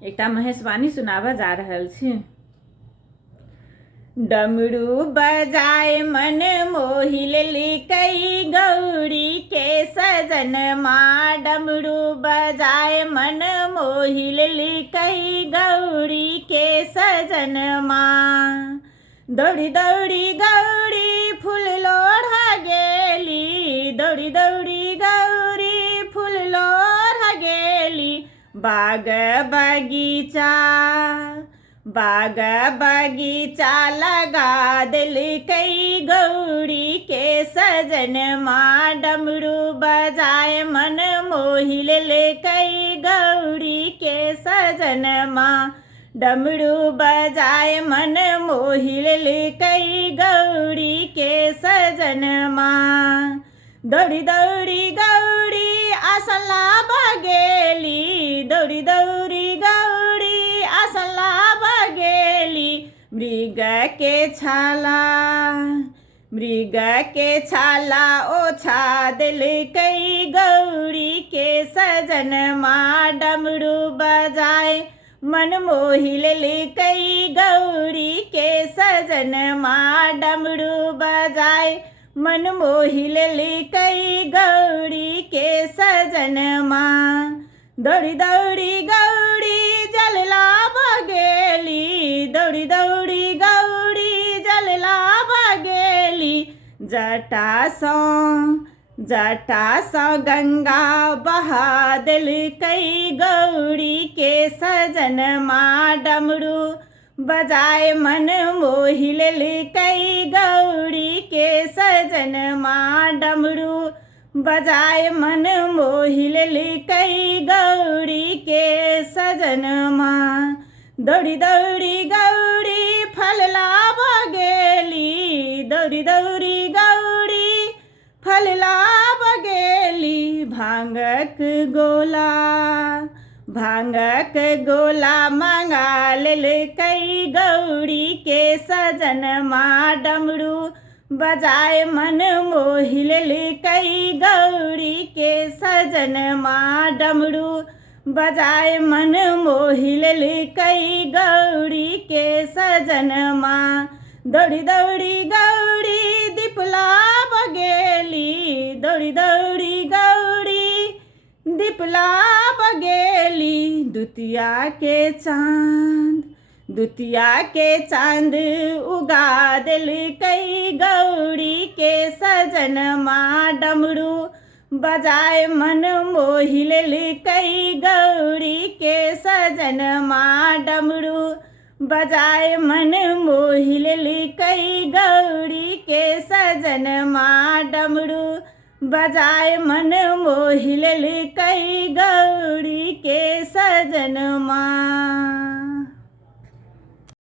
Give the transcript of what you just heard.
एकटा महेशवाणी सुनाबऽ जा रहल छी। डमरू बजाए मन मोहि लेलकै गौरी के सजनमा। डमरू बजाए मन मोहि लेलकै गौरी के सजनमा। दौड़ी दौड़ी गौरी फूल लोढ़ा गेली। दौड़ी दौड़ी गौरी फूल लोढ़ा गेली। बाग बगीचा लगा देलकै गौरी के सजनमा। डमरू बजाए मन मोहि लेलकै गौरी के सजनमा। डमरू बजाए मन मोहि लेलकै गौरी के सजनमा। दौड़ी दौड़ी गौरी आसन लाबऽ गेली। दौड़ी दौड़ी गौरी आसन लाबऽ गेली। मृग के छाला ओछा देलकै गौरी के सजनमा। डमरू बजाए मन मोहि लेलकै गौरी के सजनमा। डमरू बजाए मन मोहि लेलकै गौरी के सजनमा। दौड़ी दौड़ी गौरी जल लाबऽ गेली। दौड़ी दौड़ी गौरी जल लाबऽ गेली। जटा सँ गंगा बहा देलकै गौरी के सजनमा। डमरू बजाए मन मोहि लेलकै गौरी के सजनमा। डमरू बजाए मन मोहि लेलकै गौरी के सजनमा। दौड़ी दौड़ी गौरी फल लाबऽ गेली। दौड़ी दौड़ी गौरी फल लाबऽ गेली। भांगक गोला मंगा लेलकै गौरी के सजनमा। डमरू बजाए मन मोहि लेलकै गौरी के सजनमा। डमरू बजाए मन मोहि लेलकै गौरी के सजनमा। दौड़ी दौड़ी गौरी दीप लाबऽ गेली। दौड़ी दौड़ी गौरी दीप लाबऽ गेली। दुतिया के चांद उगा देलकै गौरी के सजनमा। डमरू बजाए मन मोहि लेलकै गौरी के सजनमा। डमरू बजाए मन मोहि लेलकै गौरी के सजनमा। डमरू बजाए मन मोहि लेलकै गौरी के सजनमा।